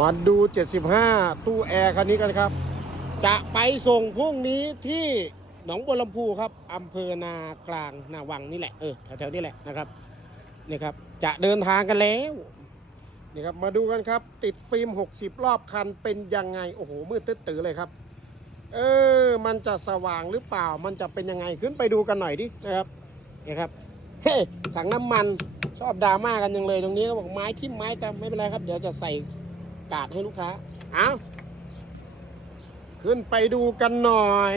มาดู 75 ตู้แอร์คันนี้กันครับ จะไปส่งพรุ่งนี้ที่หนองบัวลำพูครับอำเภอนากลางนาวังนี่แหละเออแถวๆนี่แหละนะครับนี่ครับ จะเดินทางกันแล้วนี่ครับมาดูกันครับ ติดฟิล์ม 60 รอบคันเป็นยังไง โอ้โหมืดตึ๊ดตือเลยครับ เออ มันจะสว่างหรือเปล่า มันจะเป็นยังไงขึ้นไปดูกันหน่อยดินะครับนี่ครับเฮ้ถังน้ำมันชอบดราม่ากันยังเลยตรงนี้ก็บอกไม้ทิ่มไม้แต่ไม่เป็นไรครับ เดี๋ยวจะใส่ กาดให้ลูกค้า เอาขึ้นไปดูกันหน่อย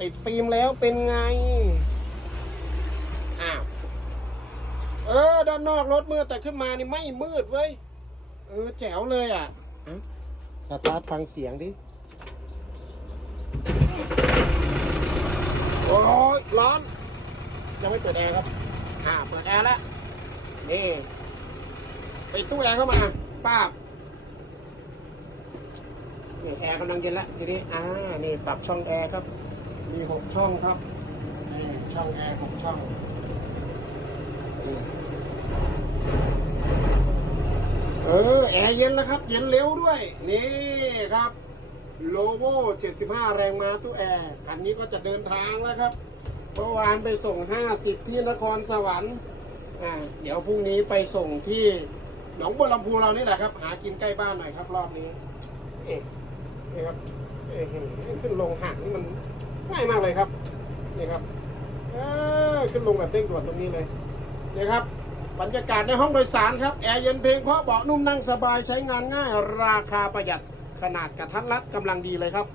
ติดฟิล์มแล้วเป็นไง อ้าว เออ ด้านนอกรถมืดแต่ขึ้นมานี่ไม่มืดเว้ย เออ แจ๋วเลยอะอะสตาร์ทฟังเสียงดิ โอ้ยร้อน ยังไม่เปิดแอร์ครับ อ่า เปิดแอร์แล้ว นี่ ไปตู้แอร์เข้ามา ป้าบนี่แอร์กำลังเย็นแล้วทีนี้อ่านี่ปรับช่องแอร์ครับ มีหกช่องครับนี่ช่องแอร์หกช่องนี่เออแอร์เย็นแล้วครับ เย็นเร็วด้วย นี่ครับโลโว75 แรงม้าตู้แอร์คันนี้ก็จะเดินทางแล้วครับเมื่อวานไปส่ง 50 ที่นครสวรรค์อ่าเดี๋ยวพรุ่งนี้ไปส่งที่ หนองบัวลำพูเรานี่แหละครับ หากินใกล้บ้านหน่อยครับ รอบนี้ เอ๊ะนี่ครับเอ๊ะขึ้นลงห่างนี่มันง่ายมากเลยครับนี่ครับเออขึ้นลงแบบเร่งด่วนตรงนี้เลยนี่ครับบรรยากาศในห้องโดยสารครับแอร์เย็นเพลงเพราะเบาะนุ่มนั่งสบายใช้งานง่าย ราคาประหยัดขนาดกระทัดรัดกำลังดีเลยครับ